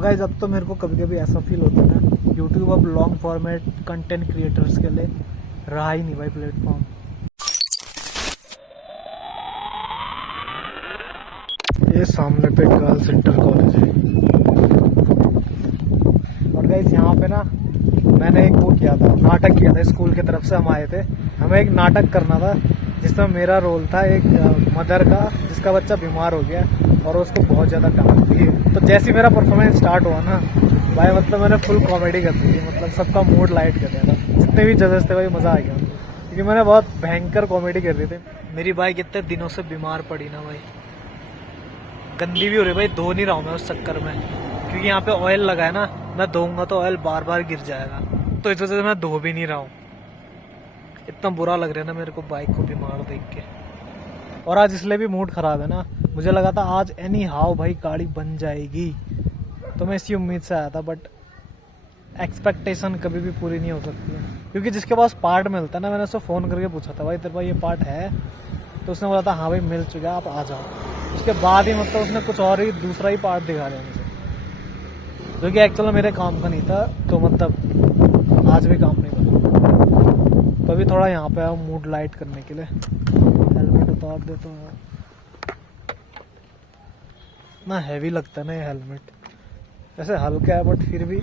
और गाइस अब तो मेरे को कभी कभी ऐसा फील होता है ना, यूट्यूब अब लॉन्ग फॉर्मेट कंटेंट क्रिएटर्स के लिए रहा ही नहीं भाई प्लेटफॉर्म। ये सामने पे गर्ल्स इंटर कॉलेज है। और गाइस यहाँ पे ना मैंने एक वो किया था, नाटक किया था, स्कूल की तरफ से हम आए थे, हमें एक नाटक करना था जिसमें मेरा रोल था एक मदर का जिसका बच्चा बीमार हो गया और उसको बहुत ज़्यादा डांट दी। तो जैसे मेरा परफॉर्मेंस स्टार्ट हुआ ना भाई, मतलब मैंने फुल कॉमेडी कर दी थी, मतलब सबका मूड लाइट कर दिया था, जितने भी जजेस थे भाई मज़ा आ गया उनको, क्योंकि मैंने बहुत भयंकर कॉमेडी कर दी थी। मेरी बाइक इतने दिनों से बीमार पड़ी ना भाई, गंदी भी हो रही भाई, धो नहीं रहा हूँ मैं उस चक्कर में, क्योंकि यहाँ पे ऑयल लगा है ना, मैं धोऊंगा तो ऑयल बार बार गिर जाएगा, तो इस वजह से मैं धो भी नहीं रहा हूँ। इतना बुरा लग रहा है ना मेरे को बाइक को बीमार देख के। और आज इसलिए भी मूड खराब है ना, मुझे लगा था आज एनी हाउ भाई गाड़ी बन जाएगी, तो मैं इसी उम्मीद से आया था, बट एक्सपेक्टेशन कभी भी पूरी नहीं हो सकती है, क्योंकि जिसके पास पार्ट मिलता है ना, मैंने उसको फ़ोन करके पूछा था भाई तेरे पास ये पार्ट है, तो उसने बोला था हाँ भाई मिल चुका है आप आ जाओ। उसके बाद ही मतलब उसने कुछ और ही दूसरा ही पार्ट दिखा दिया मुझे, जो कि एक्चुअली मेरे काम का नहीं था, तो मतलब आज भी काम नहीं बना। तो अभी थोड़ा यहाँ पे आया मूड लाइट करने के लिए, हेलमेट उतार देता हूँ। ना हैवी लगता है ना ये हेलमेट, वैसे हल्का है बट फिर भी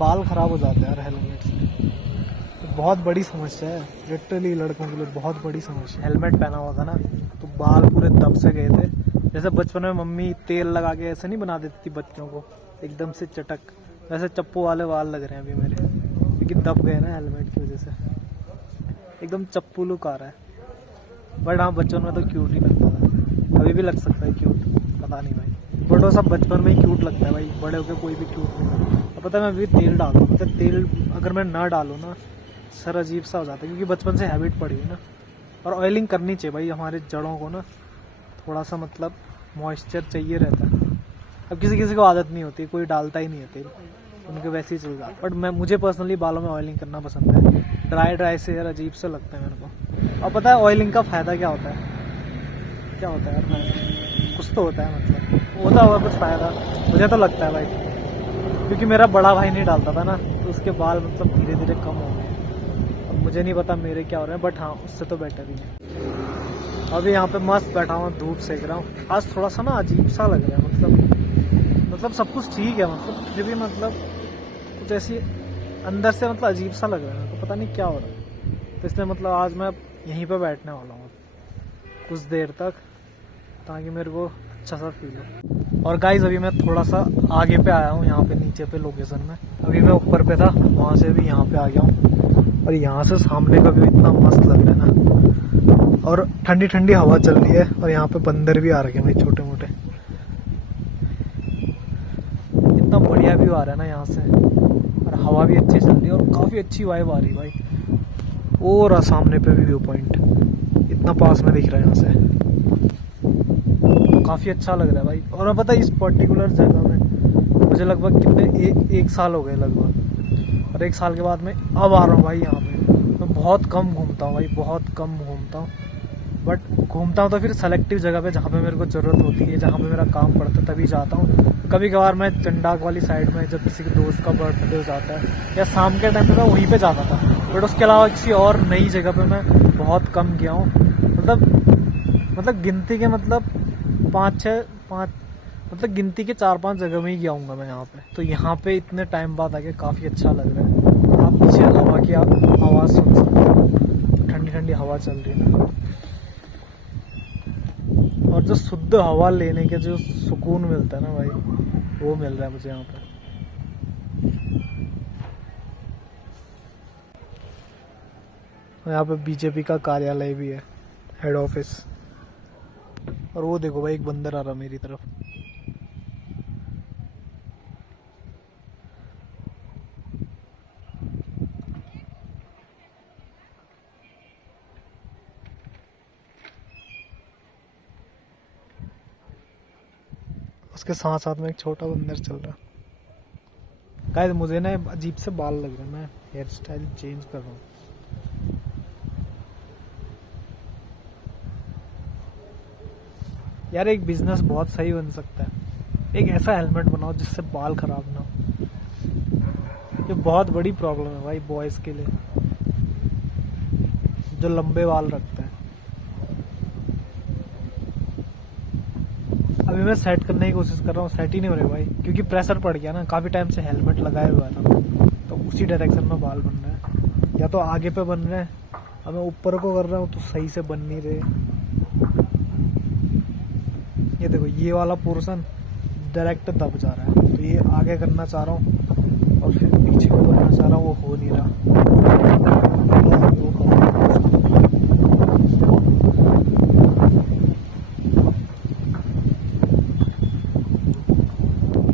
बाल खराब हो जाते हैं यार हेलमेट से, तो बहुत बड़ी समस्या है लिटरली, लड़कों के लिए बहुत बड़ी समस्या। हेलमेट पहना हुआ था ना तो बाल पूरे दब से गए थे, जैसे बचपन में मम्मी तेल लगा के ऐसे नहीं बना देती थी बच्चों को एकदम से चटक, वैसे चप्पू वाले बाल लग रहे हैं अभी मेरे, क्योंकि दब गए ना हेलमेट की वजह से, एकदम चप्पू लुक आ रहा है। बट हाँ बचपन में तो क्यूट ही लगता था, अभी भी लग सकता है क्यूट, पता नहीं भाई, बट वो सब बचपन में ही क्यूट लगता है भाई, बड़े होकर कोई भी क्यूट नहीं लगता। अब पता है मैं अभी तेल डालता हूँ, पता है तेल अगर मैं ना डालूँ ना सर अजीब सा हो जाता है, क्योंकि बचपन से हैबिट पड़ी है ना। और ऑयलिंग करनी चाहिए भाई, हमारे जड़ों को ना थोड़ा सा मतलब मॉइस्चर चाहिए रहता है। अब किसी किसी को आदत नहीं होती, कोई डालता ही नहीं है तेल, उनके वैसे ही चल जाता है, बट मैं मुझे पर्सनली बालों में ऑयलिंग करना पसंद है। ड्राई से यार अजीब से लगता है मेरे को। और पता है ऑयलिंग का फ़ायदा क्या होता है, क्या होता है यार फायदा, कुछ तो होता है, मतलब होता होगा कुछ फ़ायदा, मुझे तो लगता है भाई, क्योंकि मेरा बड़ा भाई नहीं डालता था ना, तो उसके बाल मतलब धीरे धीरे कम हो गए। अब मुझे नहीं पता मेरे क्या हो रहे हैं, बट हाँ उससे तो बेटर ही है। अभी यहाँ पे मस्त बैठा हूँ, धूप सेक रहा हूँ। आज थोड़ा सा ना अजीब सा लग रहा है, मतलब सब कुछ ठीक है, मतलब फिर भी मतलब कुछ ऐसी अंदर से मतलब अजीब सा लग रहा है, तो पता नहीं क्या हो रहा है, तो इसलिए मतलब आज मैं यहीं पे बैठने वाला हूँ कुछ देर तक, ताकि मेरे को अच्छा सा फील हो। और गाइज अभी मैं थोड़ा सा आगे पे आया हूँ, यहाँ पे नीचे पे लोकेशन में, अभी मैं ऊपर पे था, वहाँ से भी यहाँ पे आ गया हूँ, और यहाँ से सामने का व्यू इतना मस्त लग रहा है ना, और ठंडी ठंडी हवा चल रही है, और यहाँ पे बंदर भी आ रखे हैं भाई छोटे मोटे, इतना बढ़िया व्यू आ रहा है ना यहाँ से, और हवा भी अच्छी चल रही है, और काफ़ी अच्छी वाइब आ रही है भाई। और सामने पे भी व्यू पॉइंट इतना पास में दिख रहा है यहाँ से, काफ़ी अच्छा लग रहा है भाई। और मैं पता है इस पर्टिकुलर जगह में मुझे लगभग कितने एक साल हो गए लगभग, और एक साल के बाद मैं अब आ रहा हूँ भाई यहाँ पे। मैं बहुत कम घूमता हूँ भाई, बहुत कम घूमता हूँ, बट घूमता हूँ तो फिर सेलेक्टिव जगह पे जहाँ पे मेरे को ज़रूरत होती है, जहाँ पे मेरा काम पड़ता है तभी जाता हूँ। कभी कभार मैं चंडाक वाली साइड में जब किसी के दोस्त का बर्थडे हो जाता है, या शाम के टाइम पे मैं वहीं पे जाता था, बट उसके अलावा किसी और नई जगह पे मैं बहुत कम गया हूँ। मतलब गिनती के मतलब 5 मतलब गिनती के 4-5 जगह में ही गया हूँगा मैं यहाँ पे। तो यहाँ पे इतने टाइम बाद आके काफ़ी अच्छा लग रहा है। आप पीछे हवा की आवाज़ सुन सकते हो, ठंडी ठंडी हवा चल रही है ना, और जो शुद्ध हवा लेने के जो सुकून मिलता है ना भाई, वो मिल रहा है मुझे यहाँ पे। यहाँ पे बीजेपी का कार्यालय भी है, हेड ऑफिस। और वो देखो भाई एक बंदर आ रहा मेरी तरफ। उसके साथ साथ में एक छोटा बंदर चल रहा। गाइस मुझे ना अजीब से बाल लग रहे हैं, मैं हेयर स्टाइल चेंज कर रहा हूँ। यार एक बिजनेस बहुत सही बन सकता है। एक ऐसा हेलमेट बनाओ जिससे बाल खराब ना हो। ये बहुत बड़ी प्रॉब्लम है भाई बॉयज के लिए जो लंबे बाल रखते हैं। अभी मैं सेट करने की कोशिश कर रहा हूँ, सेट ही नहीं हो रहे भाई, क्योंकि प्रेशर पड़ गया ना। काफी टाइम से हेलमेट लगाए हुआ था तो उसी डायरेक्शन में बाल बन रहे हैं, या तो आगे पे बन रहे हैं। अब मैं ऊपर को कर रहा हूँ तो सही से बन नहीं रहे। ये देखो ये वाला पोर्शन डायरेक्ट दब जा रहा है, तो ये आगे करना चाह रहा हूँ और फिर पीछे को करना चाह रहा हूँ, वो हो नहीं रहा।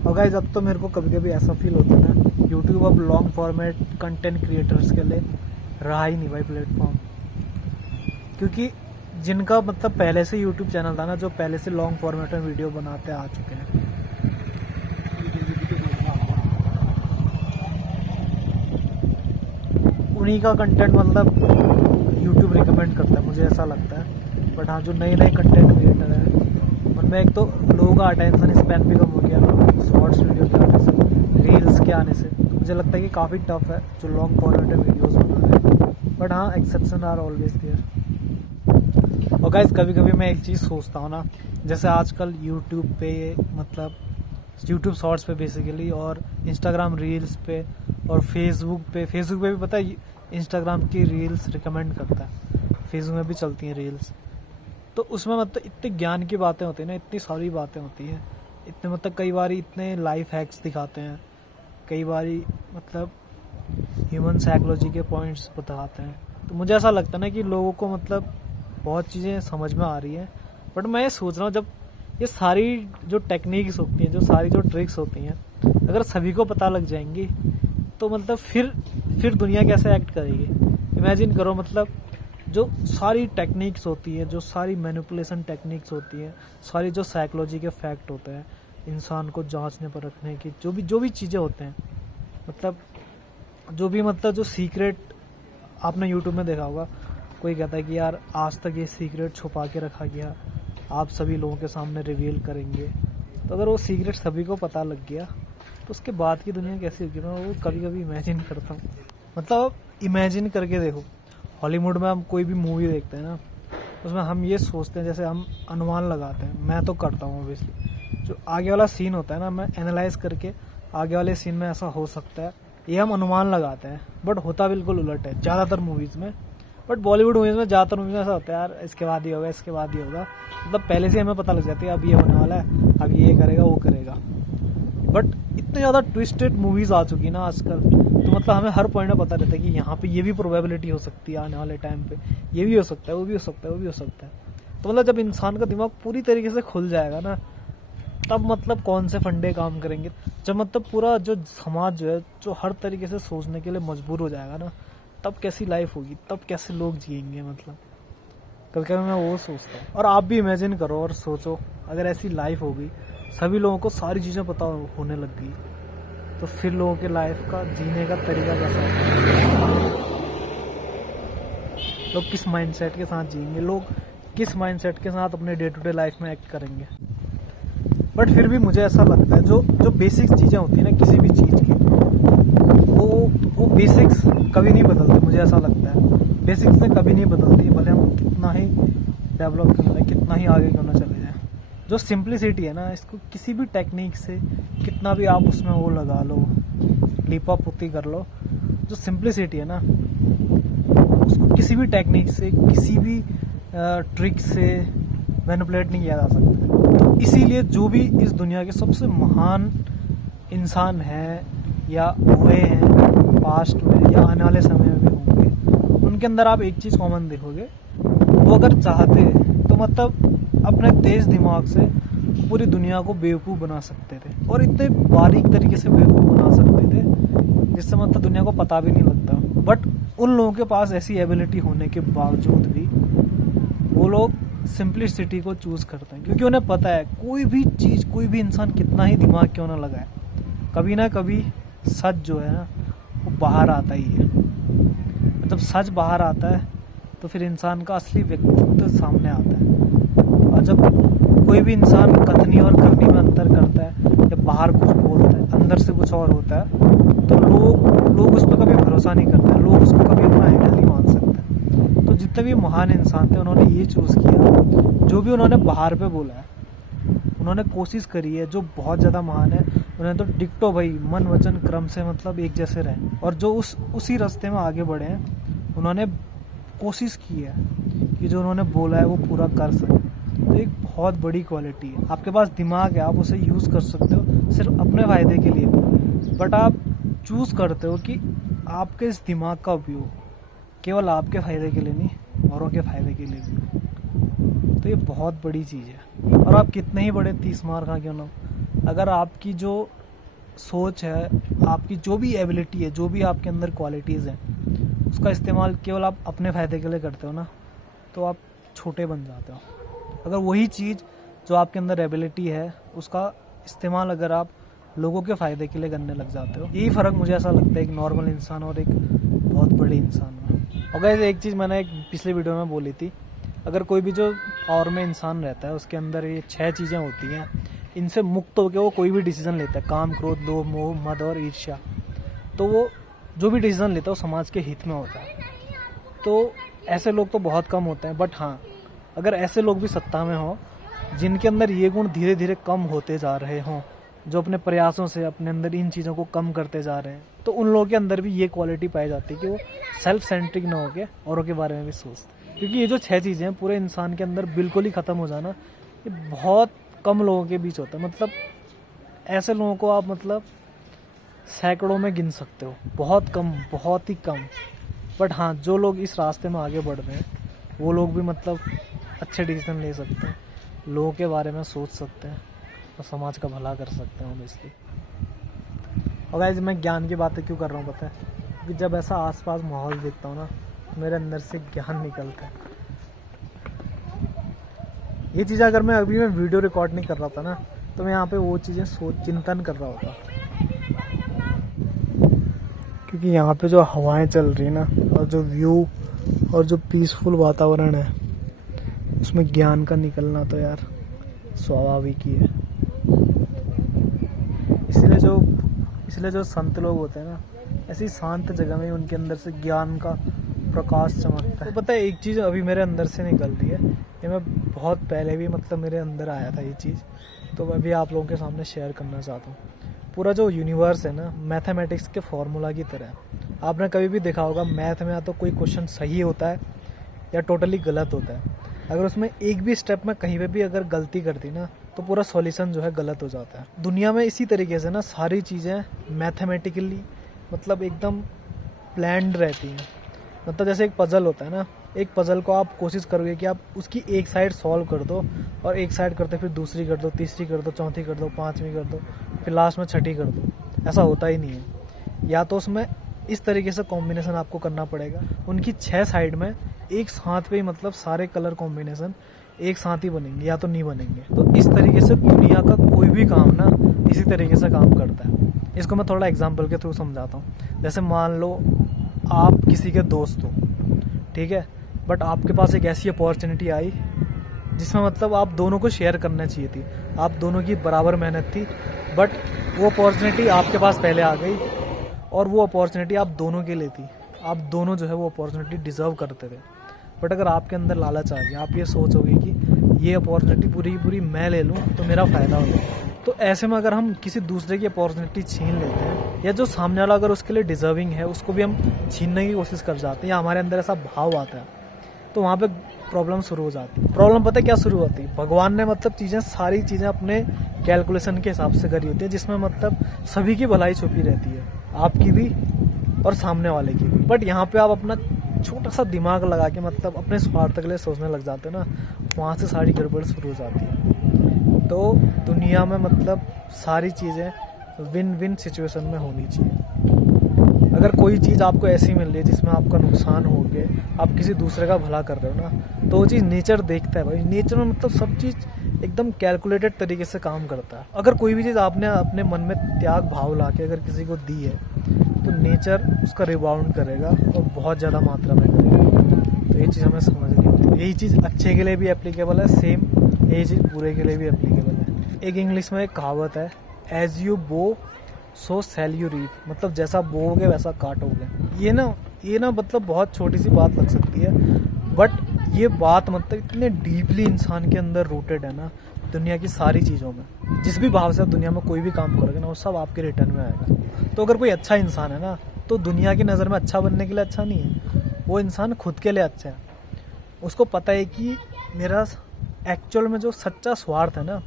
और गाइस अब तो मेरे को कभी कभी ऐसा फील होता है ना, यूट्यूब अब लॉन्ग फॉर्मेट कंटेंट क्रिएटर्स के लिए रहा ही नहीं भाई प्लेटफॉर्म। क्योंकि जिनका मतलब पहले से यूट्यूब चैनल था ना, जो पहले से लॉन्ग फॉर्मेट में वीडियो बनाते आ चुके हैं, उन्हीं का कंटेंट मतलब यूट्यूब रिकमेंड करता है, मुझे ऐसा लगता है। बट हाँ, जो नए नए कंटेंट क्रिएटर हैं उनमें एक तो लोगों का अटेंशन स्पैन भी कम हो गया शॉर्ट्स वीडियो के आने से, रील्स के आने से। तो मुझे लगता है कि काफ़ी टफ है जो लॉन्ग फॉर्मेट में वीडियोस बना रहे हैं। बट हाँ, एक्सेप्शन आर ऑलवेज देयर। और गाइस कभी कभी मैं एक चीज़ सोचता हूँ ना, जैसे आजकल यूट्यूब पे मतलब यूट्यूब शॉर्ट्स पे बेसिकली, और इंस्टाग्राम रील्स पे, और फेसबुक पे भी पता है इंस्टाग्राम की रील्स रिकमेंड करता है, फेसबुक में भी चलती हैं रील्स। तो उसमें मतलब इतने ज्ञान की बातें होती हैं ना, इतनी सारी बातें होती हैं, इतने मतलब कई बार इतने लाइफ हैक्स दिखाते हैं, कई बार मतलब ह्यूमन साइकोलॉजी के पॉइंट्स बताते हैं। तो मुझे ऐसा लगता है ना कि लोगों को मतलब बहुत चीज़ें समझ में आ रही हैं। बट मैं ये सोच रहा हूँ, जब ये सारी जो टेक्निक्स होती हैं, जो सारी जो ट्रिक्स होती हैं, अगर सभी को पता लग जाएंगी तो मतलब फिर दुनिया कैसे एक्ट करेगी। इमेजिन करो मतलब जो सारी टेक्निक्स होती हैं, जो सारी मैनिपुलेशन टेक्निक्स होती हैं, सारी जो साइकोलॉजी के फैक्ट होते हैं, इंसान को जांचने पर रखने की जो भी चीज़ें होते हैं, मतलब जो सीक्रेट आपने यूट्यूब में देखा होगा, कोई कहता है कि यार आज तक ये सीक्रेट छुपा के रखा गया, आप सभी लोगों के सामने रिवील करेंगे। तो अगर वो सीक्रेट सभी को पता लग गया तो उसके बाद की दुनिया कैसी होगी, मैं वो कभी कभी इमेजिन करता हूँ। मतलब इमेजिन करके देखो, हॉलीवुड में हम कोई भी मूवी देखते हैं ना, उसमें हम ये सोचते हैं, जैसे हम अनुमान लगाते हैं, मैं तो करता हूँ ऑब्वियसली। जो आगे वाला सीन होता है ना, मैं एनालाइज करके आगे वाले सीन में ऐसा हो सकता है, ये हम अनुमान लगाते हैं। बट होता बिल्कुल उलट है ज़्यादातर मूवीज़ में। बट बॉलीवुड मूवीज़ में ज़्यादातर मूवीज़ में ऐसा होता है, यार इसके बाद ही होगा, इसके बाद ही होगा, मतलब पहले से हमें पता लग जाती है अब ये होने वाला है, अब ये करेगा, वो करेगा। बट इतने ज़्यादा ट्विस्टेड मूवीज़ आ चुकी ना आजकल, तो मतलब हमें हर पॉइंट में पता रहता है कि यहाँ पे ये भी प्रोबेबिलिटी हो सकती है आने वाले टाइम पे, ये भी हो सकता है, वो भी हो सकता है, वो भी हो सकता है। तो मतलब जब इंसान का दिमाग पूरी तरीके से खुल जाएगा ना, तब मतलब कौन से फंडे काम करेंगे। जब मतलब पूरा जो समाज जो है, जो हर तरीके से सोचने के लिए मजबूर हो जाएगा ना, तब कैसी लाइफ होगी, तब कैसे लोग जिएंगे। मतलब कभी कभी मैं वो सोचता हूँ। और आप भी इमेजिन करो और सोचो, अगर ऐसी लाइफ होगी, सभी लोगों को सारी चीज़ें पता होने लग गई, तो फिर लोगों के लाइफ का जीने का तरीका कैसा होगा, लोग किस माइंडसेट के साथ जिएंगे, लोग किस माइंडसेट के साथ अपने डे टू डे लाइफ में एक्ट करेंगे। बट फिर भी मुझे ऐसा लगता है जो बेसिक चीज़ें होती हैं ना किसी भी चीज़ की, वो बेसिक्स कभी नहीं बदलते। मुझे ऐसा लगता है बेसिक्स से कभी नहीं बदलती, भले हम कितना ही डेवलप कर लें, कितना ही आगे क्यों ना चले जाएं। जो सिंप्लिसिटी है ना, इसको किसी भी टेक्निक से कितना भी आप उसमें वो लगा लो, लीपा पुती कर लो, जो सिंप्लिसिटी है ना, उसको किसी भी टेक्निक से, किसी भी ट्रिक से मैनिपुलेट नहीं किया जा सकता। तो इसीलिए जो भी इस दुनिया के सबसे महान इंसान हैं या हुए हैं पास्ट में या आने वाले समय में भी होंगे, उनके अंदर आप एक चीज़ कॉमन देखोगे, वो अगर चाहते तो मतलब अपने तेज दिमाग से पूरी दुनिया को बेवकूफ़ बना सकते थे, और इतने बारीक तरीके से बेवकूफ़ बना सकते थे जिससे मतलब दुनिया को पता भी नहीं लगता। बट उन लोगों के पास ऐसी एबिलिटी होने के बावजूद भी वो लोग सिंप्लिसिटी को चूज़ करते हैं, क्योंकि उन्हें पता है कोई भी चीज़, कोई भी इंसान कितना ही दिमाग क्यों ना लगाए, कभी ना कभी सच जो है ना वो बाहर आता ही है। जब सच बाहर आता है तो फिर इंसान का असली व्यक्तित्व सामने आता है। और जब कोई भी इंसान कथनी और करनी में अंतर करता है या बाहर कुछ बोलता है अंदर से कुछ और होता है, तो लोग उस पर कभी भरोसा नहीं करते, लोग उसको कभी अपना आइडल नहीं मान सकते। तो जितने भी महान इंसान थे उन्होंने ये चूज़ किया, जो भी उन्होंने बाहर पे बोला है उन्होंने कोशिश करी है। जो बहुत ज़्यादा महान है उन्होंने तो डिक्टो भाई मन वचन क्रम से मतलब एक जैसे रहे, और जो उसी रास्ते में आगे बढ़े हैं उन्होंने कोशिश की है कि जो उन्होंने बोला है वो पूरा कर सके। तो एक बहुत बड़ी क्वालिटी है। आपके पास दिमाग है, आप उसे यूज़ कर सकते हो सिर्फ अपने फ़ायदे के लिए, बट आप चूज़ करते हो कि आपके इस दिमाग का उपयोग केवल आपके फ़ायदे के लिए नहीं, औरों के फ़ायदे के लिए भी। तो ये बहुत बड़ी चीज़ है। और आप कितने ही बड़े 30 मार खा क्यों ना, अगर आपकी जो सोच है, आपकी जो भी एबिलिटी है, जो भी आपके अंदर क्वालिटीज़ हैं, उसका इस्तेमाल केवल आप अपने फ़ायदे के लिए करते हो ना, तो आप छोटे बन जाते हो। अगर वही चीज़ जो आपके अंदर एबिलिटी है उसका इस्तेमाल अगर आप लोगों के फ़ायदे के लिए करने लग जाते हो, यही फ़र्क मुझे ऐसा लगता है एक नॉर्मल इंसान और एक बहुत बड़े इंसान में। और गाइस एक चीज़ मैंने एक पिछले वीडियो में बोली थी, अगर कोई भी जो पावर में इंसान रहता है उसके अंदर ये 6 चीज़ें होती हैं, इनसे मुक्त होकर वो कोई भी डिसीज़न लेता है, काम, क्रोध, लोभ, मोह, मद और ईर्ष्या, तो वो जो भी डिसीज़न लेता है वो समाज के हित में होता है। तो ऐसे लोग तो बहुत कम होते हैं, बट हाँ अगर ऐसे लोग भी सत्ता में हों जिनके अंदर ये गुण धीरे धीरे कम होते जा रहे हों, जो अपने प्रयासों से अपने अंदर इन चीज़ों को कम करते जा रहे हैं, तो उन लोगों के अंदर भी ये क्वालिटी पाई जाती है कि वो सेल्फ सेंट्रिक ना होकर औरों के बारे में भी सोचते हैं। क्योंकि ये जो 6 चीज़ें हैं पूरे इंसान के अंदर बिल्कुल ही ख़त्म हो जाना ये बहुत कम लोगों के बीच होता है। मतलब ऐसे लोगों को आप मतलब सैकड़ों में गिन सकते हो, बहुत कम, बहुत ही कम। बट हाँ जो लोग इस रास्ते में आगे बढ़ रहे हैं वो लोग भी मतलब अच्छे डिसीजन ले सकते हैं, लोगों के बारे में सोच सकते हैं और समाज का भला कर सकते हैं ऑब्वियसली। और गाइस मैं ज्ञान की बातें क्यों कर रहा हूँ पता है, क्योंकि जब ऐसा आसपास माहौल देखता हूँ ना मेरे अंदर से ज्ञान निकलता है। ये चीज़ें अगर मैं अभी वीडियो रिकॉर्ड नहीं कर रहा था ना तो मैं यहाँ पे वो चीज़ें चिंतन कर रहा होता, क्योंकि यहाँ पे जो हवाएं चल रही है ना और जो व्यू और जो पीसफुल वातावरण है उसमें ज्ञान का निकलना तो यार स्वाभाविक ही है। इसलिए जो संत लोग होते हैं ना ऐसी शांत जगह में उनके अंदर से ज्ञान का प्रकाश चमकता है। तो पता है एक चीज़ अभी मेरे अंदर से निकल रही है, ये मैं बहुत पहले भी मतलब मेरे अंदर आया था ये चीज़, तो मैं भी आप लोगों के सामने शेयर करना चाहता हूँ। पूरा जो यूनिवर्स है ना मैथमेटिक्स के फॉर्मूला की तरह है। आपने कभी भी देखा होगा मैथ में या तो कोई क्वेश्चन सही होता है या टोटली गलत होता है। अगर उसमें एक भी स्टेप में कहीं पे भी अगर गलती कर दी ना तो पूरा सॉल्यूशन जो है गलत हो जाता है। दुनिया में इसी तरीके से ना सारी चीज़ें मैथमेटिकली मतलब एकदम प्लान्ड रहती हैं। मतलब जैसे एक पज़ल होता है ना, एक पज़ल को आप कोशिश करोगे कि आप उसकी एक साइड सॉल्व कर दो और एक साइड करते फिर दूसरी कर दो, तीसरी कर दो, चौथी कर दो, पांचवी कर दो, फिर लास्ट में छठी कर दो। ऐसा होता ही नहीं है। या तो उसमें इस तरीके से कॉम्बिनेशन आपको करना पड़ेगा, उनकी 6 साइड में एक साथ पे ही मतलब सारे कलर कॉम्बिनेशन एक साथ ही बनेंगे या तो नहीं बनेंगे। तो इस तरीके से दुनिया का कोई भी काम ना इसी तरीके से काम करता है। इसको मैं थोड़ा एग्जाम्पल के थ्रू समझाता हूँ। जैसे मान लो आप किसी के दोस्त हो, ठीक है, बट आपके पास एक ऐसी अपॉर्चुनिटी आई जिसमें मतलब आप दोनों को शेयर करना चाहिए थी, आप दोनों की बराबर मेहनत थी, बट वो अपॉर्चुनिटी आपके पास पहले आ गई और वो अपॉर्चुनिटी आप दोनों के लिए थी। आप दोनों जो है वो अपॉर्चुनिटी डिज़र्व करते थे, बट अगर आपके अंदर लालच आ गया, आप ये सोचोगे कि ये अपॉर्चुनिटी पूरी की पूरी मैं ले लूँ तो मेरा फ़ायदा होगा। तो ऐसे में अगर हम किसी दूसरे की अपॉर्चुनिटी छीन लेते हैं या जो सामने वाला अगर उसके लिए डिज़र्विंग है उसको भी हम छीनने की कोशिश कर जाते हैं या हमारे अंदर ऐसा भाव आता है, तो वहाँ पे प्रॉब्लम शुरू हो जाती है। प्रॉब्लम पता है क्या शुरू होती है? भगवान ने मतलब सारी चीज़ें अपने कैलकुलेशन के हिसाब से करी होती है, जिसमें मतलब सभी की भलाई छुपी रहती है, आपकी भी और सामने वाले की भी। बट यहाँ पे आप अपना छोटा सा दिमाग लगा के मतलब अपने स्वार्थ के लिए सोचने लग जाते हो ना, वहाँ से सारी गड़बड़ शुरू हो जाती है। तो दुनिया में मतलब सारी चीज़ें विन विन सिचुएशन में होनी चाहिए। अगर कोई चीज़ आपको ऐसी मिल रही है जिसमें आपका नुकसान हो गया, आप किसी दूसरे का भला कर रहे हो ना, तो वो चीज़ नेचर देखता है भाई। नेचर में मतलब सब चीज़ एकदम कैलकुलेटेड तरीके से काम करता है। अगर कोई भी चीज़ आपने अपने मन में त्याग भाव ला के अगर किसी को दी है तो नेचर उसका रिबाउंड करेगा और बहुत ज़्यादा मात्रा में करेगा। तो ये चीज़ हमें समझनी होती है। यही चीज़ अच्छे के लिए भी एप्लीकेबल है, सेम ये चीज़ पूरे के लिए भी एप्लीकेबल है। एक इंग्लिश में एक कहावत है, एज यू बो सो सेल यू रीप, मतलब जैसा बोओगे वैसा काटोगे। ये ना मतलब बहुत छोटी सी बात लग सकती है, बट ये बात मतलब इतने डीपली इंसान के अंदर रूटेड है ना, दुनिया की सारी चीज़ों में। जिस भी भाव से आप दुनिया में कोई भी काम करोगे ना, वो सब आपके रिटर्न में आएगा। तो अगर कोई अच्छा इंसान है ना, तो दुनिया की नज़र में अच्छा बनने के लिए अच्छा नहीं है, वो इंसान खुद के लिए अच्छा है। उसको पता है कि मेरा एक्चुअल में जो सच्चा स्वार्थ है ना,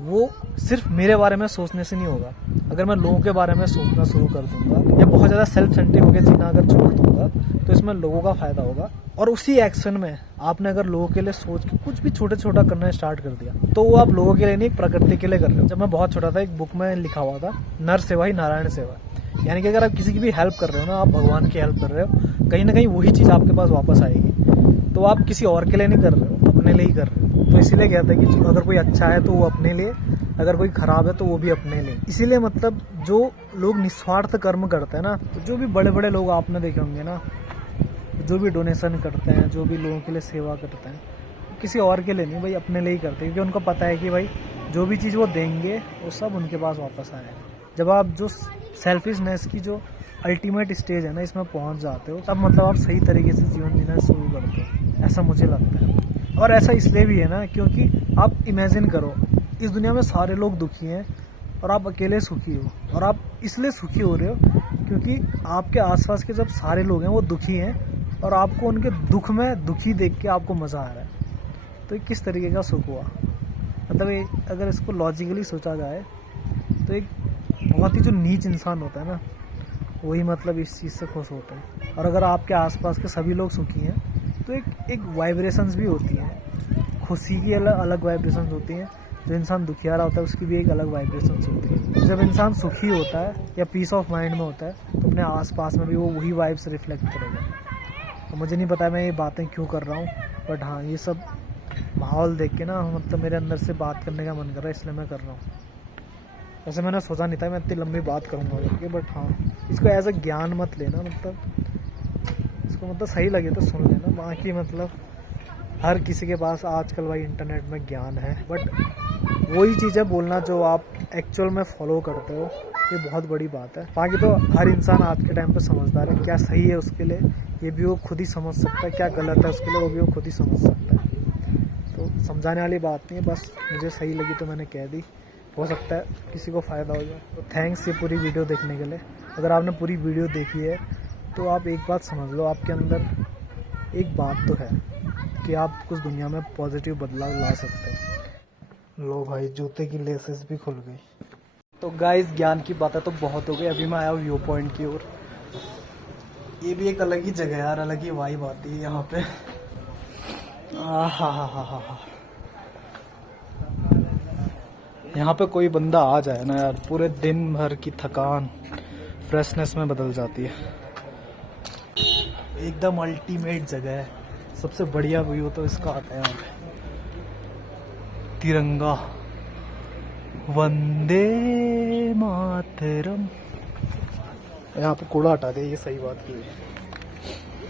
वो सिर्फ मेरे बारे में सोचने से नहीं होगा। अगर मैं लोगों के बारे में सोचना शुरू कर दूंगा या बहुत ज़्यादा सेल्फ सेंट्रिक होकर जीना अगर छोड़ दूंगा, तो इसमें लोगों का फ़ायदा होगा। और उसी एक्शन में आपने अगर लोगों के लिए सोच के कुछ भी छोटा करना स्टार्ट कर दिया, तो वो आप लोगों के लिए नहीं, प्रकृति के लिए कर रहे हो। जब मैं बहुत छोटा था, एक बुक में लिखा हुआ था, नर सेवा ही नारायण सेवा। यानी कि अगर आप किसी की भी हेल्प कर रहे हो ना, आप भगवान की हेल्प कर रहे हो, कहीं ना कहीं वही चीज़ आपके पास वापस आएगी। तो आप किसी और के लिए नहीं कर रहे हो, अपने लिए ही कर रहे हो। तो इसीलिए कहते हैं कि अगर कोई अच्छा है तो वो अपने लिए, अगर कोई खराब है तो वो भी अपने लिए। इसीलिए मतलब जो लोग निस्वार्थ कर्म करते हैं ना, तो जो भी बड़े बड़े लोग आपने देखे होंगे ना, जो भी डोनेशन करते हैं, जो भी लोगों के लिए सेवा करते हैं, किसी और के लिए नहीं भाई, अपने लिए ही करते हैं। क्योंकि उनको पता है कि भाई जो भी चीज़ वो देंगे वो सब उनके पास वापस आएगा। जब आप जो सेल्फिशनेस की जो अल्टीमेट स्टेज है ना, इसमें पहुंच जाते हो, तब मतलब आप सही तरीके से जीवन जीना शुरू करते हो, ऐसा मुझे लगता है। और ऐसा इसलिए भी है ना, क्योंकि आप इमेजिन करो, इस दुनिया में सारे लोग दुखी हैं और आप अकेले सुखी हो। और आप इसलिए सुखी हो रहे हो क्योंकि आपके आसपास के जब सारे लोग हैं वो दुखी हैं, और आपको उनके दुख में दुखी देख के आपको मज़ा आ रहा है। तो ये किस तरीके का सुख हुआ? मतलब ये अगर इसको लॉजिकली सोचा जाए तो एक बहुत ही जो नीच इंसान होता है ना, वही मतलब इस चीज़ से खुश होता है। और अगर आपके आसपास के सभी लोग सुखी हैं, तो एक वाइब्रेशंस भी होती हैं, खुशी की अलग वाइब्रेशंस होती हैं। जो इंसान दुखियारा होता है उसकी भी एक अलग वाइब्रेशंस होती है। जब इंसान सुखी होता है या पीस ऑफ माइंड में होता है, तो अपने आसपास में भी वो वही वाइब्स रिफ्लेक्ट करेगा। तो मुझे नहीं पता मैं ये बातें क्यों कर रहा हूँ, बट हाँ, ये सब माहौल देख के ना मतलब मेरे अंदर से बात करने का मन कर रहा है, इसलिए मैं कर रहा हूँ। वैसे मैंने सोचा नहीं था मैं इतनी लंबी बात करूँगा करके, बट हाँ, इसको एज अ ज्ञान मत लेना, मतलब इसको मतलब सही लगे तो सुन लेना। बाकी मतलब हर किसी के पास आजकल भाई इंटरनेट में ज्ञान है, बट वही चीज़ें बोलना जो आप एक्चुअल में फॉलो करते हो, ये बहुत बड़ी बात है। बाकी तो हर इंसान आज के टाइम पे समझदार है, क्या सही है उसके लिए ये भी वो खुद ही समझ सकता है, क्या गलत है उसके लिए वो भी वो खुद ही समझ सकता है। तो समझाने वाली बात नहीं है, बस मुझे सही लगी तो मैंने कह दी। हो सकता है किसी को फ़ायदा हो जाए। तो थैंक्स ये पूरी वीडियो देखने के लिए। अगर आपने पूरी वीडियो देखी है तो आप एक बात समझ लो, आपके अंदर एक बात तो है कि आप कुछ दुनिया में पॉजिटिव बदलाव ला सकते हैं। लो भाई, जूते की लेसेस भी खुल गई। तो गाइस, ज्ञान की बातें तो बहुत हो गई, अभी मैं आया व्यू पॉइंट की ओर। ये भी एक अलग ही जगह यार, अलग ही वाइब आती है यहाँ पे। हा। यहाँ पे कोई बंदा आ जाए ना यार, पूरे दिन भर की थकान फ्रेशनेस में बदल जाती है। एकदम अल्टीमेट जगह है, सबसे बढ़िया व्यू तो इसका आता है यहाँ पे। तिरंगा, वंदे मातरम। यहाँ पे कूड़ा हटा दे, ये सही बात की है।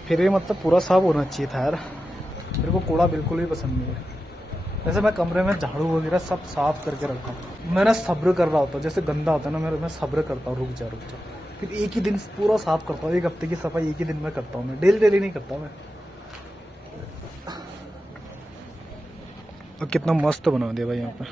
फिर ये मतलब पूरा साफ होना चाहिए था यार, मेरे को कूड़ा बिल्कुल भी पसंद नहीं है। वैसे मैं कमरे में झाड़ू वगैरह सब साफ करके रखा हूँ। मैं ना सब्र कर रहा होता, जैसे गंदा होता है ना, मैं सब्र करता हूँ, रुक जा। फिर एक ही दिन पूरा साफ करता हूँ, एक हफ्ते की सफाई एक ही दिन में करता हूँ मैं, डेली नहीं करता मैं। और कितना मस्त बना दिया भाई यहाँ पे।